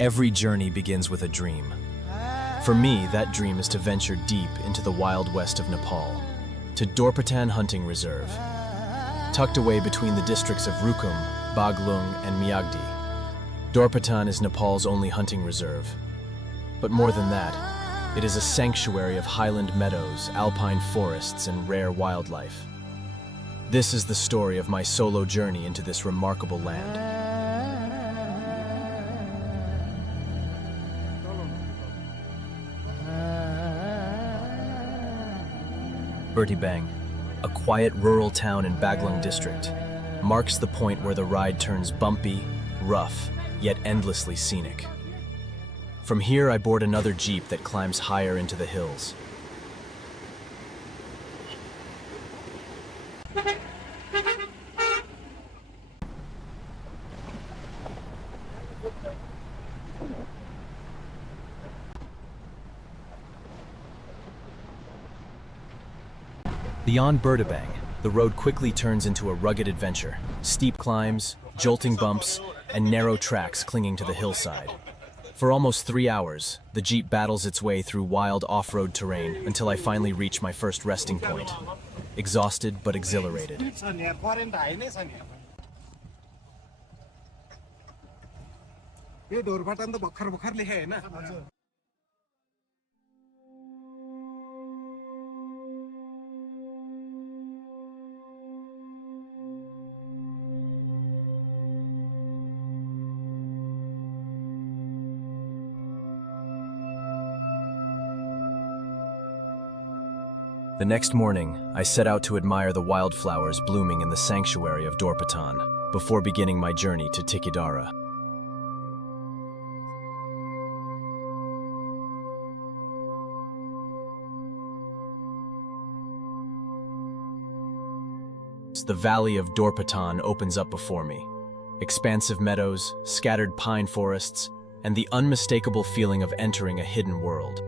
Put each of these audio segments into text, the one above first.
Every journey begins with a dream. For me, that dream is to venture deep into the wild west of Nepal, to Dhorpatan Hunting Reserve. Tucked away between the districts of Rukum, Baglung, and Myagdi, Dhorpatan is Nepal's only hunting reserve. But more than that, it is a sanctuary of highland meadows, alpine forests, and rare wildlife. This is the story of my solo journey into this remarkable land. Bertibang, a quiet rural town in Baglung district, marks the point where the ride turns bumpy, rough, yet endlessly scenic. From here, I board another jeep that climbs higher into the hills. Beyond Bertibang, the road quickly turns into a rugged adventure. Steep climbs, jolting bumps, and narrow tracks clinging to the hillside. For almost 3 hours, the jeep battles its way through wild off-road terrain until I finally reach my first resting point. Exhausted but exhilarated. The next morning, I set out to admire the wildflowers blooming in the sanctuary of Dhorpatan before beginning my journey to Tikidhara. The valley of Dhorpatan opens up before me. Expansive meadows, scattered pine forests, and the unmistakable feeling of entering a hidden world.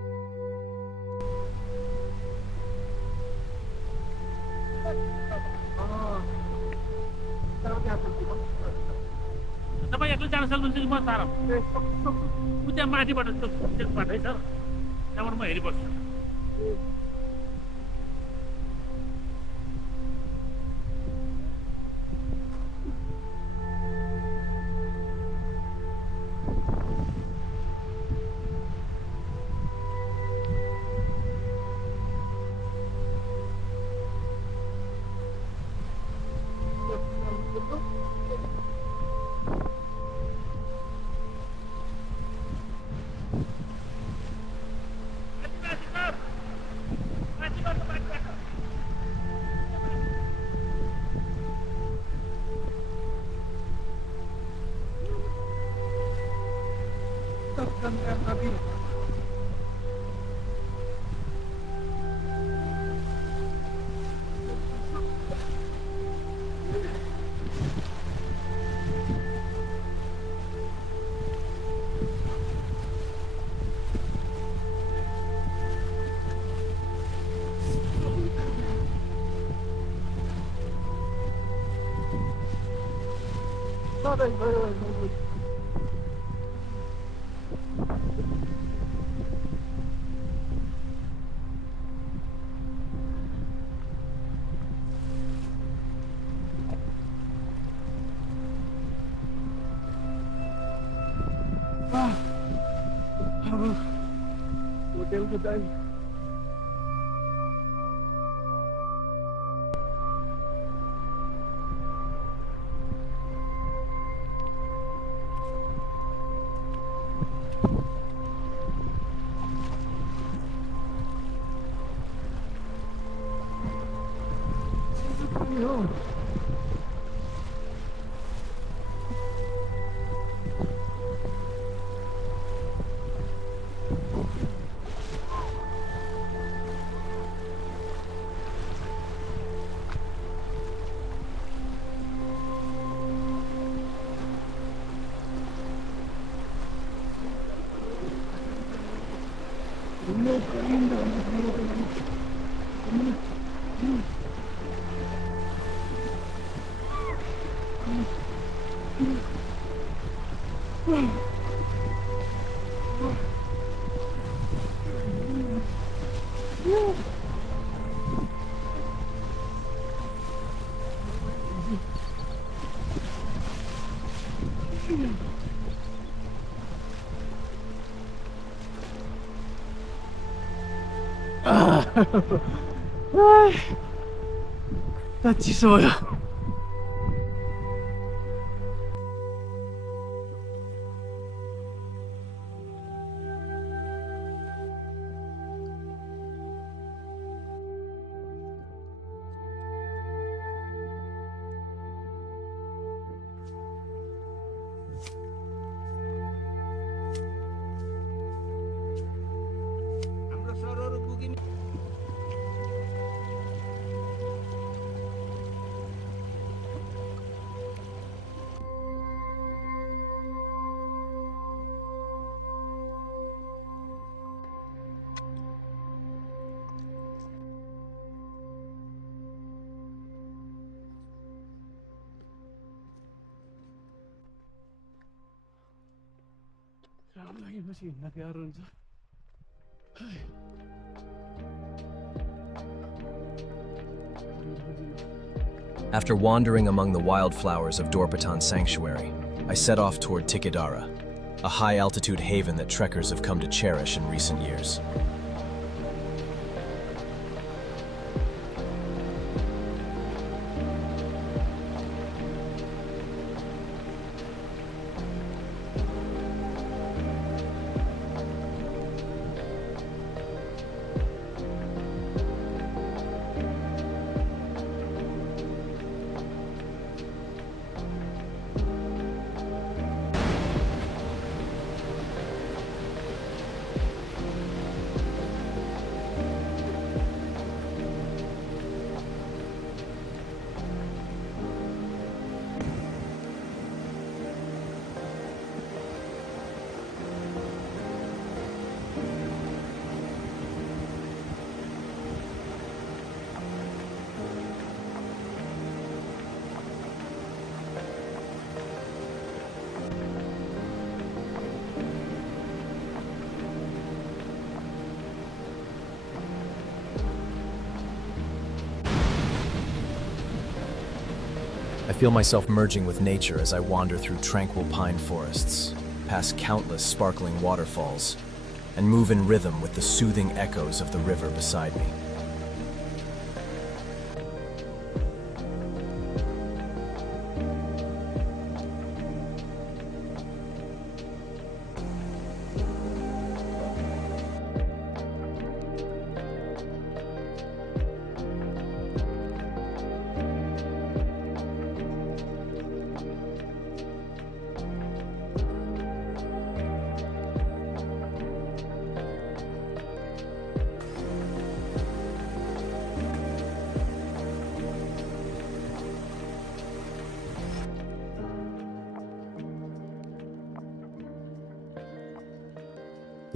Hotel ko tayo. चिसो भयो काम लागेपछि हिँड्न गाह्रो हुन्छ After wandering among the wildflowers of Dhorpatan Sanctuary, I set off toward Tikidhara, a high-altitude haven that trekkers have come to cherish in recent years. I feel myself merging with nature as I wander through tranquil pine forests, past countless sparkling waterfalls, and move in rhythm with the soothing echoes of the river beside me.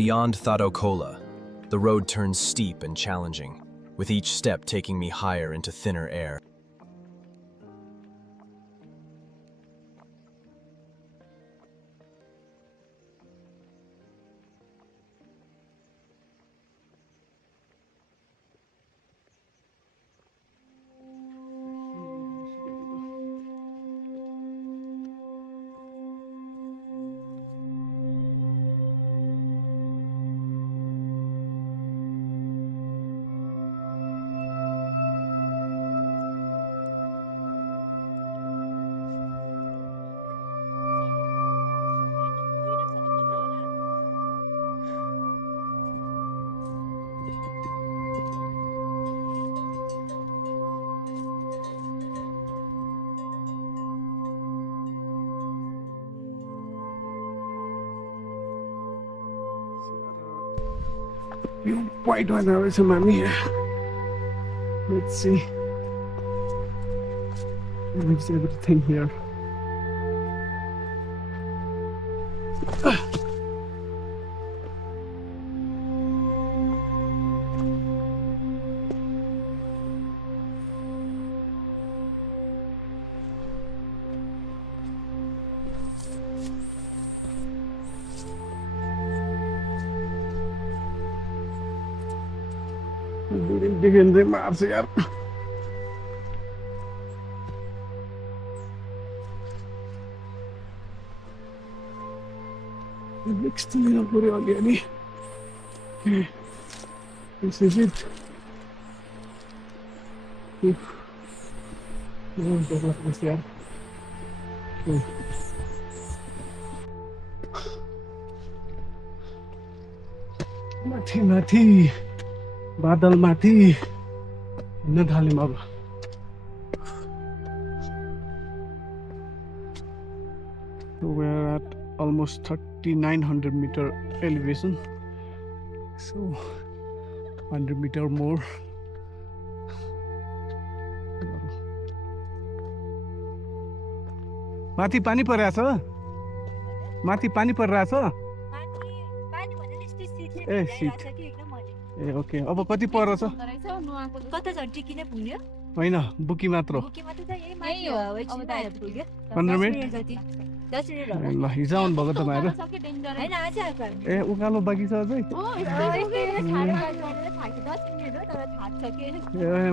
Beyond Thodokola, the road turns steep and challenging, with each step taking me higher into thinner air. White one, there is a man here. Let's see. There's everything here. Begin the maps here. Next thing I'm going to get. Okay, this is it. माथि माथि बादल माथि हिँड्न थाल्यौँ अब We are at almost 3900 meter elevation, so 100 meter more. माथि पानी परिरहेछ माथि पानी परिरहेछ ए सिट ए ओके अब कति पर्छ कता झन् टिकी नै पुग्यो हैन बुकी मात्र बुकी मात्र त यही हो अब त पुग्यो 15 मिनेट जति 10 मिनेट होला ल हिजो आउनु भएको तपाईहरु हैन आज आएको ए उकालो बाँकी छ अझै 10 मिनेट हो तर थाहा छ के ए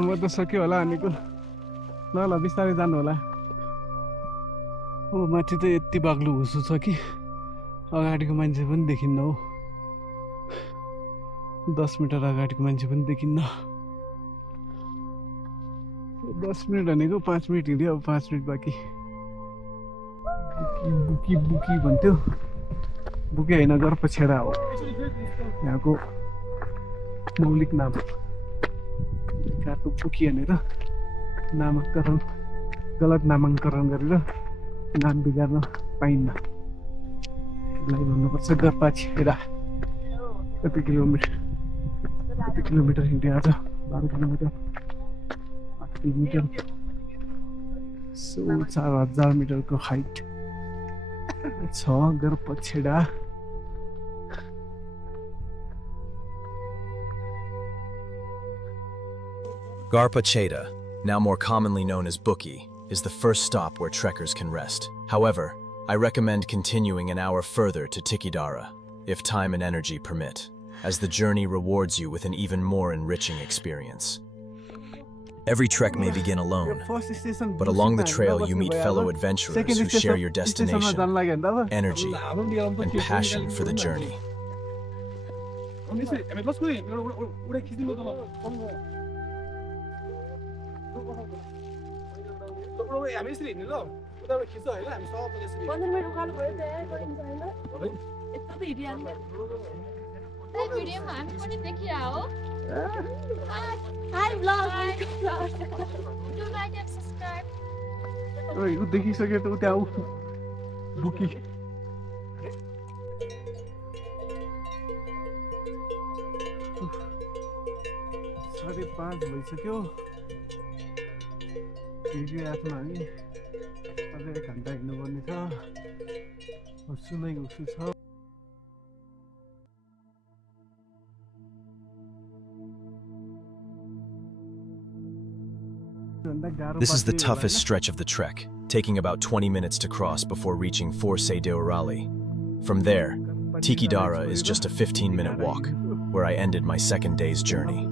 म त सक्यो होला भनेको ल ल बिस्तारै जानु होला ओ माथि त यति बाक्लो हुसु छ कि अगाडिको मान्छे पनि देखिन्न हो 10 मिटर अगाडिको मान्छे पनि देखिन्न 10 मिनट भनेको 5 मिनट हिँड्यो अब 5 मिनट बाँकी बुकी बुकी भन्थ्यो बुकी होइन गर्पछेडा हो यहाँको मौलिक नाम यहाँको बुकी भनेर नामाकरण गलत नामाङ्करण गरेर नाम बिगार्न पाइन्न यसलाई भन्नुपर्छ गर्पछेडा कति किलोमिटर हिँड्यो आज 12 किलोमिटर 8 किलोमिटर 4000 मिटरको हाइट छ गर्पछेडा Garpacheta, now more commonly known as Buki, is the first stop where trekkers can rest. However, I recommend continuing an hour further to Tikidhara, if time and energy permit, as the journey rewards you with an even more enriching experience. Every trek may begin alone, but along the trail you meet fellow adventurers who share your destination, energy, and passion for the journey. देखिसक्यो त उता bookie साढे 5 भइसक्यो फेरि आफ्नो हामी अझै 1 घन्टा हिँड्नुपर्ने छ हुसु नै हुसु छ This is the toughest stretch of the trek, taking about 20 minutes to cross before reaching Forse de Orali. From there, Tikidhara is just a 15-minute walk, where I ended my second day's journey.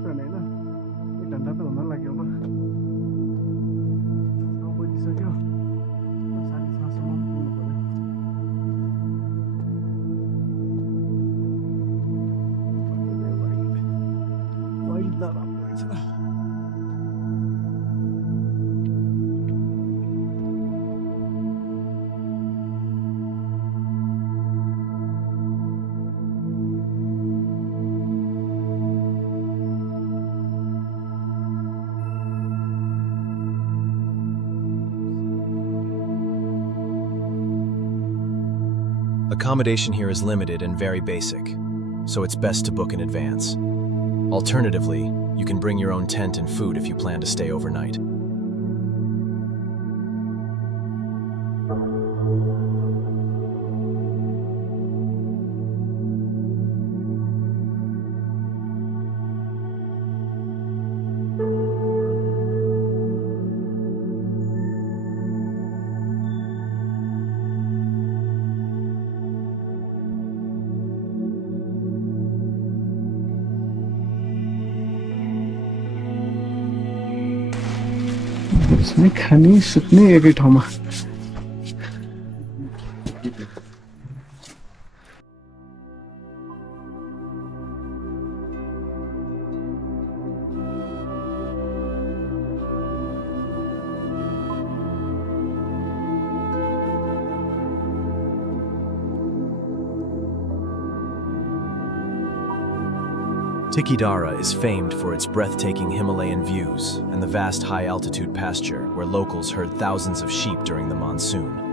Accommodation here is limited and very basic, so it's best to book in advance. Alternatively, you can bring your own tent and food if you plan to stay overnight. खाने सुत्ने एकै ठाउँमा Tikidhara is famed for its breathtaking Himalayan views and the vast high-altitude pasture where locals herd thousands of sheep during the monsoon.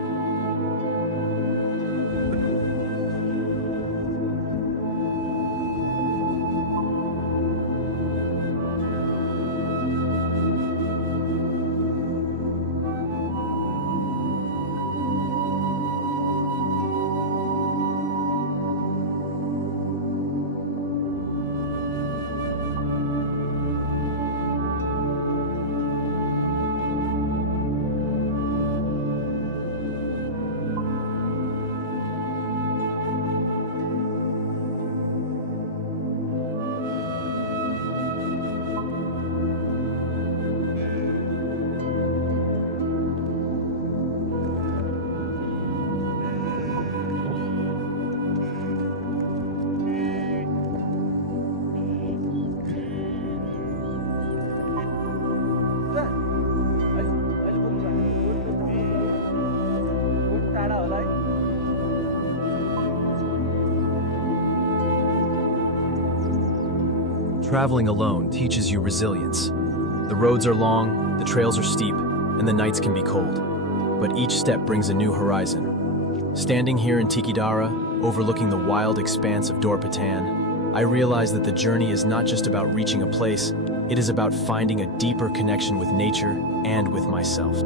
Traveling alone teaches you resilience. The roads are long, the trails are steep, and the nights can be cold. But each step brings a new horizon. Standing here in Tikidhara, overlooking the wild expanse of Dhorpatan, I realize that the journey is not just about reaching a place, it is about finding a deeper connection with nature and with myself.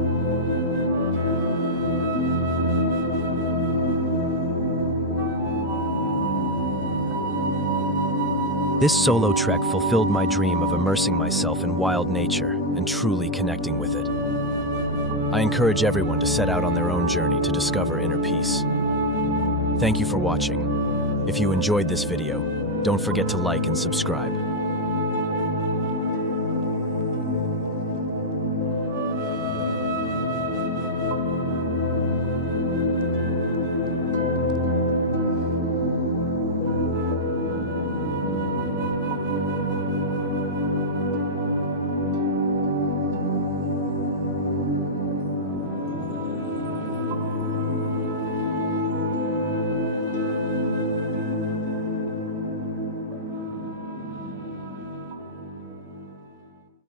This solo trek fulfilled my dream of immersing myself in wild nature and truly connecting with it. I encourage everyone to set out on their own journey to discover inner peace. Thank you for watching. If you enjoyed this video, don't forget to like and subscribe.